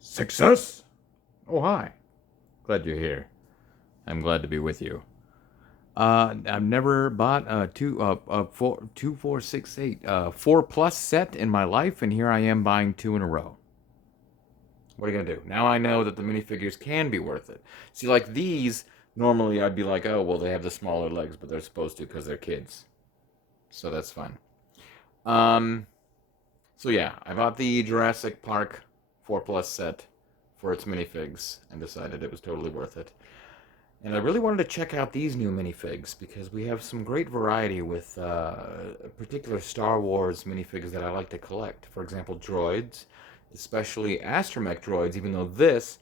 Success? Oh, hi. Glad you're here. I'm glad to be with you. I've never bought two, four, six, eight, 4+ set in my life, and here I am buying two in a row. What are you gonna do? Now I know that the minifigures can be worth it. See, like these, normally I'd be like, oh, well, they have the smaller legs, but they're supposed to because they're kids. So that's fine. Um, so yeah, I bought the Jurassic Park 4+ set for its minifigs and decided it was totally worth it. And I really wanted to check out these new minifigs because we have some great variety with particular Star Wars minifigs that I like to collect. For example, droids, especially astromech droids, even though this.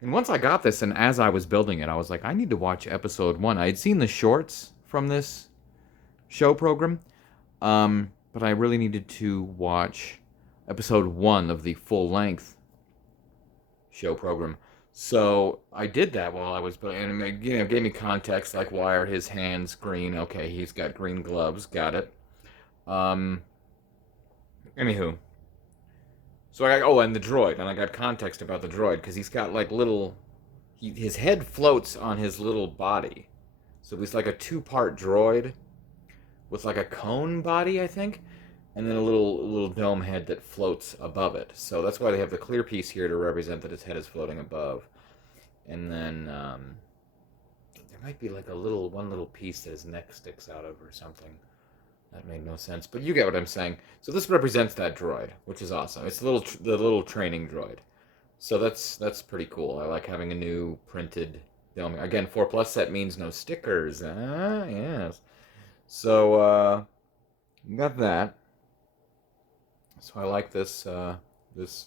And once I got this, and as I was building it, I was like, I need to watch episode one. I had seen the shorts from this show program, but I really needed to watch episode one of the full length show program. So I did that while I was, and it, gave me context like why are his hands green? Okay, he's got green gloves. Got it. Um, Anywho, so and the droid, and I got context about the droid because he's got like little, his head floats on his little body, so he's like a two-part droid with like a cone body, I think, and then a little dome head that floats above it. So that's why they have the clear piece here to represent that his head is floating above. And then there might be like one little piece that his neck sticks out of or something. That made no sense, but you get what I'm saying. So this represents that droid, which is awesome. It's the little training droid. So that's pretty cool. I like having a new printed film. Again, 4+ set means no stickers. Ah, yes. So got that. So I like this this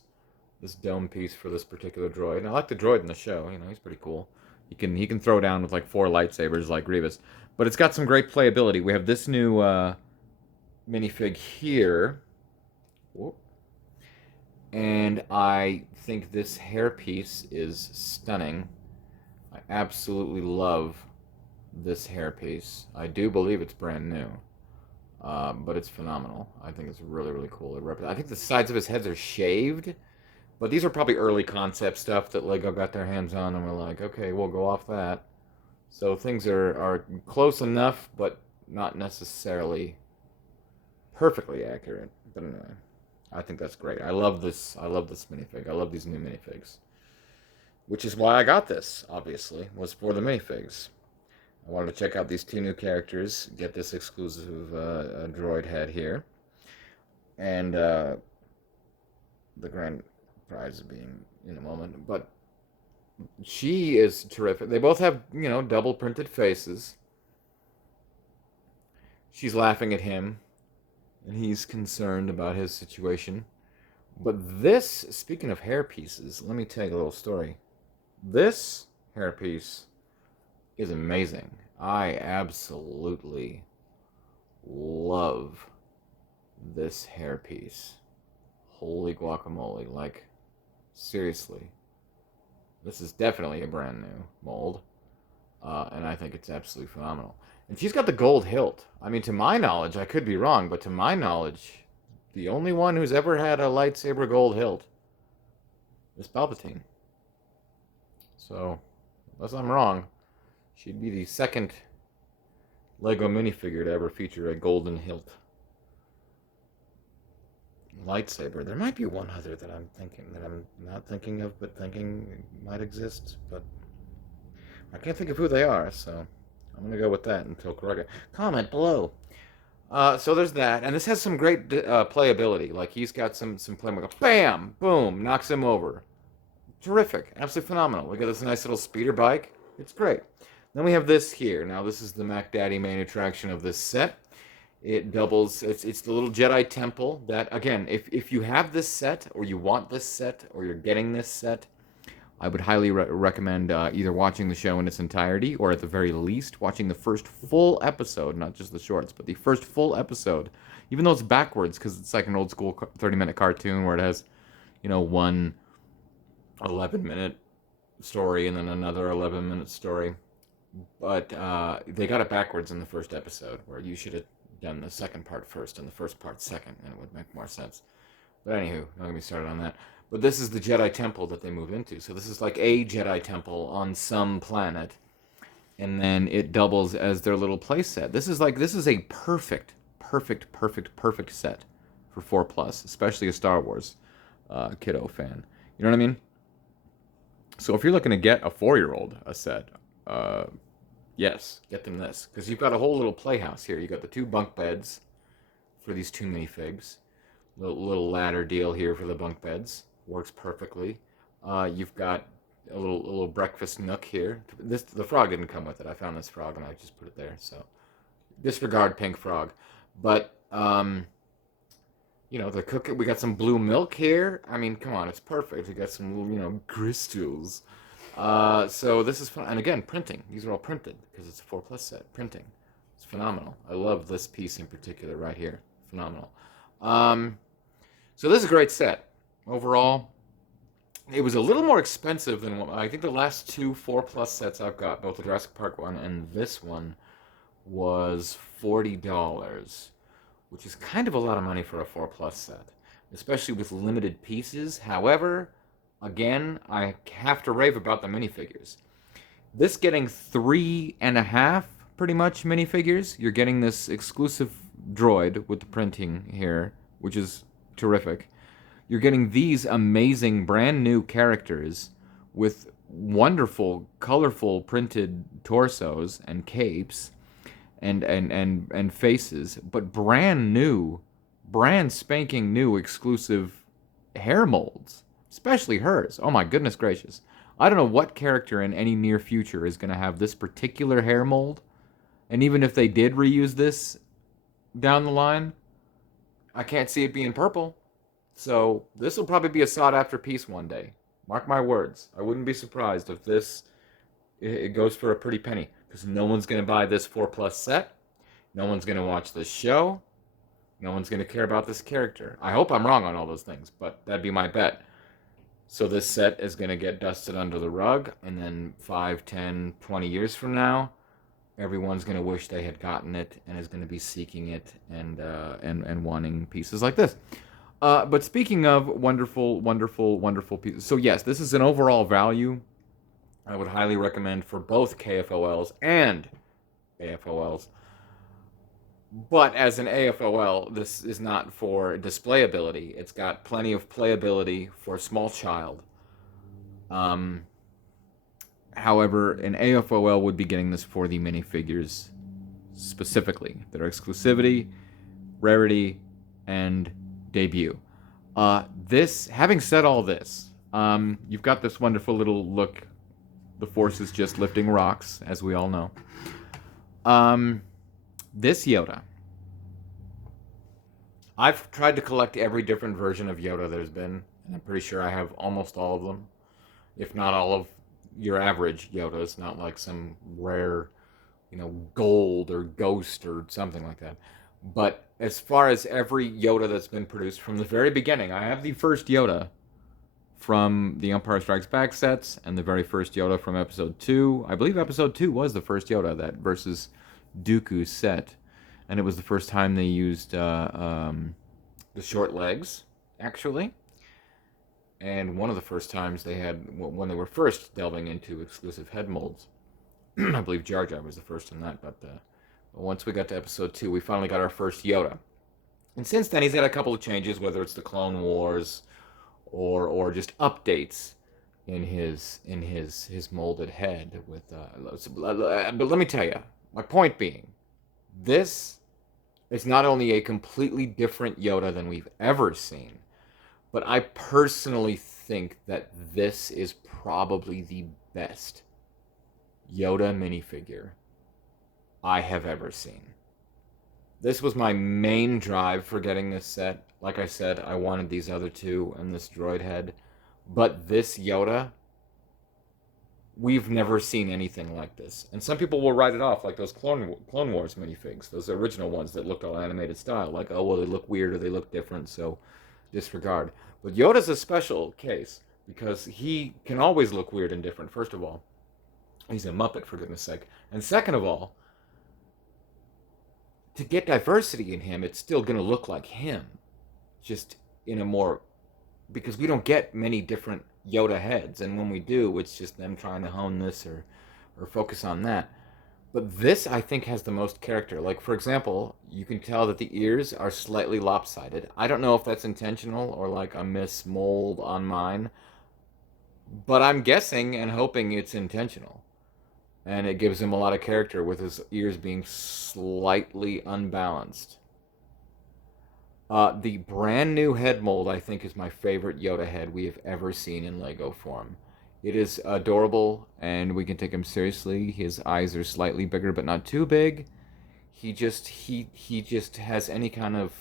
dome piece for this particular droid. And I like the droid in the show. You know, he's pretty cool. He can throw down with like 4 lightsabers like Grievous. But it's got some great playability. We have this new minifig here. Whoop. And I think this hairpiece is stunning. I absolutely love this hairpiece. I do believe it's brand new. But it's phenomenal. I think it's really, really cool. I think the sides of his heads are shaved, but these are probably early concept stuff that Lego got their hands on and were like, okay, we'll go off that. So things are close enough, but not necessarily perfectly accurate. But anyway, I think that's great. I love this. I love this minifig. I love these new minifigs, which is why I got this. Obviously, was for the minifigs. I wanted to check out these two new characters, get this exclusive droid head here, and the grand prize being in a moment. But she is terrific. They both have, double printed faces. She's laughing at him, and he's concerned about his situation. But this, speaking of hair pieces, let me tell you a little story. This hairpiece is amazing. I absolutely love this hairpiece. Holy guacamole. Like, seriously. This is definitely a brand new mold. And I think it's absolutely phenomenal. And she's got the gold hilt. I mean, to my knowledge, I could be wrong, but to my knowledge, the only one who's ever had a lightsaber gold hilt is Palpatine. So, unless I'm wrong, she'd be the second Lego minifigure to ever feature a golden hilt lightsaber. There might be one other that I'm not thinking of, but thinking might exist, but I can't think of who they are, so I'm gonna go with that until corrected. Comment below. So there's that, and this has some great playability. Like he's got some play. Bam, boom, knocks him over. Terrific, absolutely phenomenal. Look at this nice little speeder bike. It's great. Then we have this here. Now this is the Mac Daddy main attraction of this set. It doubles. It's the little Jedi temple. That again, if you have this set or you want this set or you're getting this set, I would highly recommend either watching the show in its entirety or at the very least watching the first full episode, not just the shorts, but the first full episode. Even though it's backwards because it's like an old school 30-minute cartoon where it has, one 11-minute story and then another 11-minute story. But they got it backwards in the first episode, where you should have done the second part first and the first part second, and it would make more sense. But anywho, not gonna be started on that. But this is the Jedi temple that they move into. So this is like a Jedi temple on some planet, and then it doubles as their little play set. This is a perfect set for 4+, especially a Star Wars kiddo fan. You know what I mean? So if you're looking to get a 4-year-old a set, uh, yes, get them this, because you've got a whole little playhouse here. You got the 2 bunk beds for these 2 minifigs. Little ladder deal here for the bunk beds, works perfectly. You've got a little breakfast nook here. The frog didn't come with it. I found this frog and I just put it there. So disregard pink frog, but the cooking. We got some blue milk here. I mean, come on, it's perfect. We got some crystals. So this is fun, and again, printing. These are all printed because it's a 4+ set. Printing, it's phenomenal. I love this piece in particular right here. Phenomenal. So this is a great set. Overall, it was a little more expensive than what I think the last 2 4+ sets I've got, both the Jurassic Park one and this one, was $40, which is kind of a lot of money for a 4+ set, especially with limited pieces. However, again, I have to rave about the minifigures. This getting 3.5 pretty much minifigures. You're getting this exclusive droid with the printing here, which is terrific. You're getting these amazing brand new characters with wonderful, colorful printed torsos and capes and faces, but brand spanking new exclusive hair molds, especially hers. Oh my goodness gracious. I don't know what character in any near future is going to have this particular hair mold. And even if they did reuse this down the line, I can't see it being purple. So this will probably be a sought after piece one day. Mark my words. I wouldn't be surprised if it goes for a pretty penny, because no one's going to buy this 4+ set. No one's going to watch this show. No one's going to care about this character. I hope I'm wrong on all those things, but that'd be my bet. So this set is going to get dusted under the rug, and then 5, 10, 20 years from now, everyone's going to wish they had gotten it and is going to be seeking it and wanting pieces like this. But speaking of wonderful, wonderful, wonderful pieces, so yes, this is an overall value. I would highly recommend for both KFOLs and AFOLs. But as an AFOL, this is not for displayability. It's got plenty of playability for a small child. However, an AFOL would be getting this for the minifigures specifically. Their exclusivity, rarity, and debut. Having said all this, you've got this wonderful little look. The Force is just lifting rocks, as we all know. This Yoda. I've tried to collect every different version of Yoda there's been, and I'm pretty sure I have almost all of them. If not all of your average Yodas, not like some rare, gold or ghost or something like that. But as far as every Yoda that's been produced from the very beginning, I have the first Yoda from the Empire Strikes Back sets and the very first Yoda from Episode 2. I believe Episode 2 was the first Yoda, that versus Dooku set. And it was the first time they used the short legs, actually. And one of the first times they had, when they were first delving into exclusive head molds. I believe Jar Jar was the first in that, but once we got to Episode 2, we finally got our first Yoda. And since then, he's had a couple of changes, whether it's the Clone Wars or just updates in his molded head. But let me tell you, my point being, this is not only a completely different Yoda than we've ever seen, but I personally think that this is probably the best Yoda minifigure I have ever seen. This was my main drive for getting this set. Like I said, I wanted these other two and this droid head. But this Yoda, we've never seen anything like this. And some people will write it off, like those Clone Wars minifigs, those original ones that looked all animated style. Like, oh, well, they look weird or they look different, so disregard. But Yoda's a special case because he can always look weird and different, first of all. He's a Muppet, for goodness sake. And second of all, to get diversity in him, it's still going to look like him, just in a more because we don't get many different Yoda heads, and when we do, it's just them trying to hone this or focus on that. But this, I think, has the most character. Like, for example, you can tell that the ears are slightly lopsided. I don't know if that's intentional or like a mismold on mine, but I'm guessing and hoping it's intentional. And it gives him a lot of character with his ears being slightly unbalanced. The brand new head mold, I think, is my favorite Yoda head we have ever seen in Lego form. It is adorable, and we can take him seriously. His eyes are slightly bigger, but not too big. He just has any kind of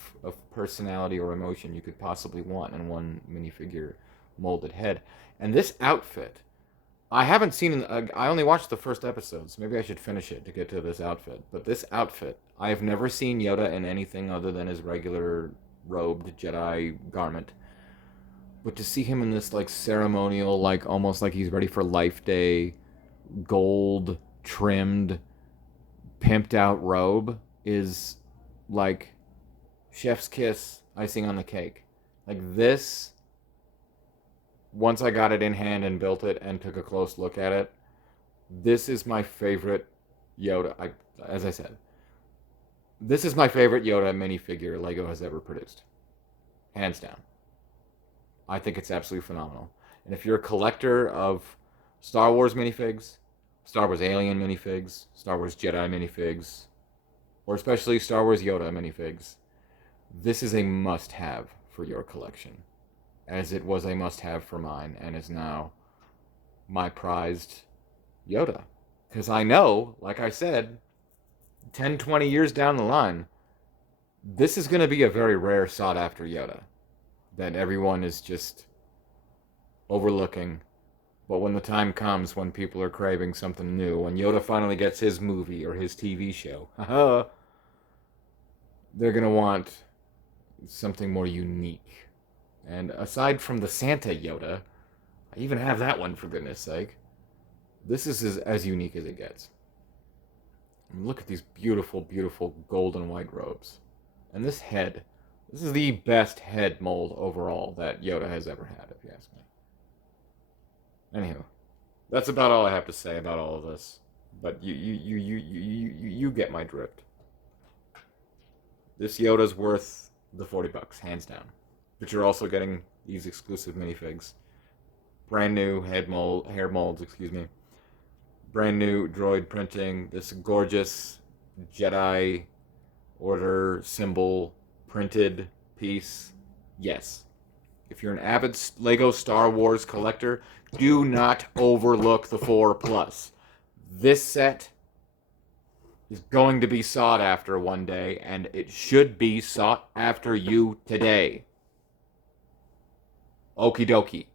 personality or emotion you could possibly want in one minifigure molded head. And this outfit, I haven't seen. I only watched the first episodes. Maybe I should finish it to get to this outfit. But this outfit, I have never seen Yoda in anything other than his regular robed Jedi garment. But to see him in this like ceremonial, like almost like he's ready for Life Day, gold trimmed, pimped out robe is like chef's kiss, icing on the cake. Like this, once I got it in hand and built it and took a close look at it, this is my favorite Yoda. As I said, this is my favorite Yoda minifigure Lego has ever produced, hands down. I think it's absolutely phenomenal. And if you're a collector of Star Wars minifigs, Star Wars Alien minifigs, Star Wars Jedi minifigs, or especially Star Wars Yoda minifigs, this is a must-have for your collection, as it was a must-have for mine and is now my prized Yoda. Because I know, like I said, 10, 20 years down the line, this is going to be a very rare, sought-after Yoda that everyone is just overlooking. But when the time comes when people are craving something new, when Yoda finally gets his movie or his TV show, they're going to want something more unique. And aside from the Santa Yoda, I even have that one for goodness sake. This is as unique as it gets. And look at these beautiful, beautiful gold and white robes. And this head. This is the best head mold overall that Yoda has ever had, if you ask me. Anywho, that's about all I have to say about all of this. But you get my drift. This Yoda's worth the $40, hands down. But you're also getting these exclusive minifigs. Brand new hair molds, excuse me. Brand new droid printing. This gorgeous Jedi Order symbol printed piece. Yes. If you're an avid Lego Star Wars collector, do not overlook the 4+. This set is going to be sought after one day, and it should be sought after you today. Okie dokie.